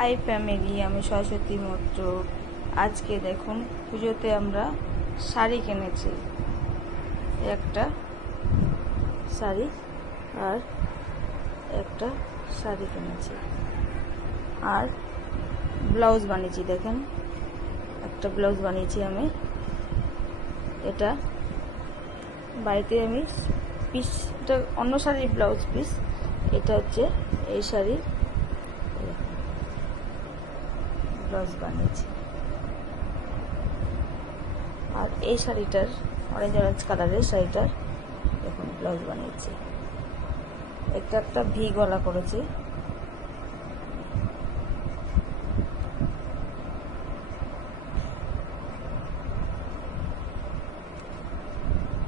High family, আমি সরস্বতী মৈত্র। আজকে দেখুন পুজোতে আমরা শাড়ি কিনেছি, একটা শাড়ি আর একটা শাড়ি কিনেছি আর ব্লাউজ বানিয়েছি। দেখেন একটা ব্লাউজ বানিয়েছি আমি। এটা বাড়িতে আমি পিসটা অন্য শাড়ির ব্লাউজ পিস, এটা হচ্ছে এই শাড়ির ব্লাউজ বানিয়েছি। আর এই শাড়িটার অরেঞ্জ কালারের শাড়িটার দেখুন ব্লাউজ বানিয়েছি। এটা একটা ভি গলা করেছি।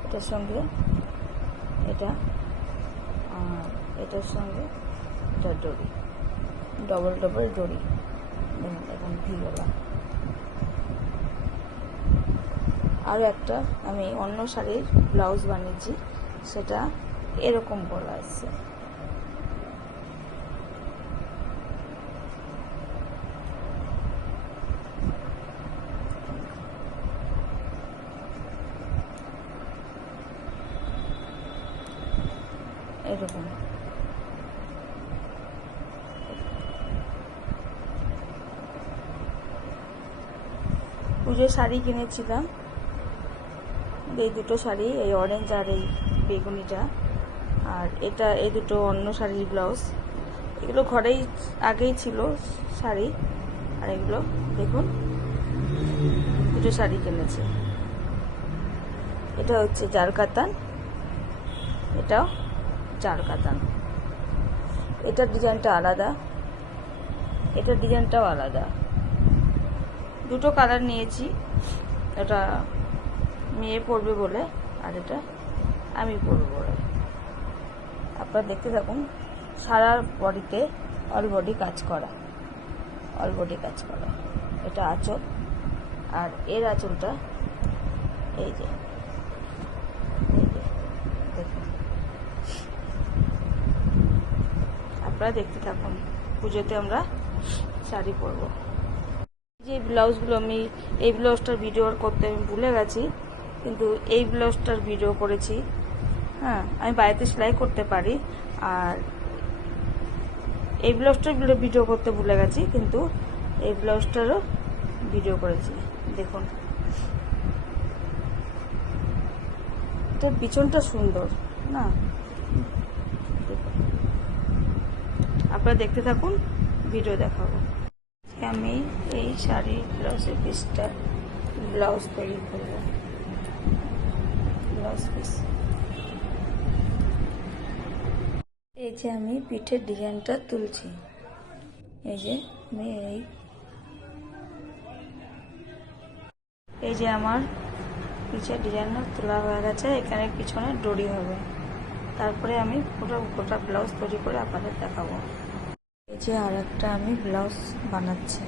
এটার সঙ্গে এটা আর এটার সঙ্গে এটা দড়ি, ডবল দড়ি দেখুন, এখন ভি গলা। আর একটা আমি অন্য শাড়ির ব্লাউজ বানিয়েছি, সেটা এরকম গলা আসছে। এরকম পুজোর শাড়ি কিনেছিলাম, এই দুটো শাড়ি, এই অরেঞ্জ আর এই বেগুনিটা, আর এটা এই দুটো অন্য শাড়ির ব্লাউজ। এগুলো ঘরেই আগেই ছিল শাড়ি। আর এগুলো দেখুন দুটো শাড়ি কিনেছি। এটা হচ্ছে জার কাতান, এটাও জার কাতান। এটার ডিজাইনটা আলাদা, এটার ডিজাইনটাও আলাদা। দুটো কালার নিয়েছি, এটা মেয়ে পরবে বলে আর এটা আমি পরবো বলে। আপনারা দেখতে থাকুন। সারা বডিতে অল বডি কাজ করা, এটা আঁচল। আর এর আঁচলটা এই যে দেখুন। আপনারা দেখতে থাকুন। পুজোতে আমরা শাড়ি পরবো। যে ব্লাউজগুলো এই ব্লাউজটার ভিডিও করতে আমি ভুলে গেছি, কিন্তু এই ব্লাউজটার ভিডিও করেছি। হ্যাঁ, আমি বাড়িতে সেলাই করতে পারি। আর এই ব্লাউজটার ভিডিও করতে ভুলে গেছি, কিন্তু এই ব্লাউজটারও ভিডিও করেছি। দেখুন এটার পিছনটা সুন্দর না? আপনারা দেখতে থাকুন, ভিডিও দেখাবো। আমি এই শাড়ির ব্লাউজের পিসটা ব্লাউজ তৈরি করবো। ব্লাউজ পিস এই যে আমি পিঠের ডিজাইনটা তুলছি। এই যে আমি এই যে আমার পিঠের ডিজাইনটা তোলা হয়ে গেছে। এখানে পিছনে ডরি হবে, তারপরে আমি গোটা ব্লাউজ তৈরি করে আপনাদের দেখাবো। এই যে আর একটা আমি ব্লাউজ বানাচ্ছি।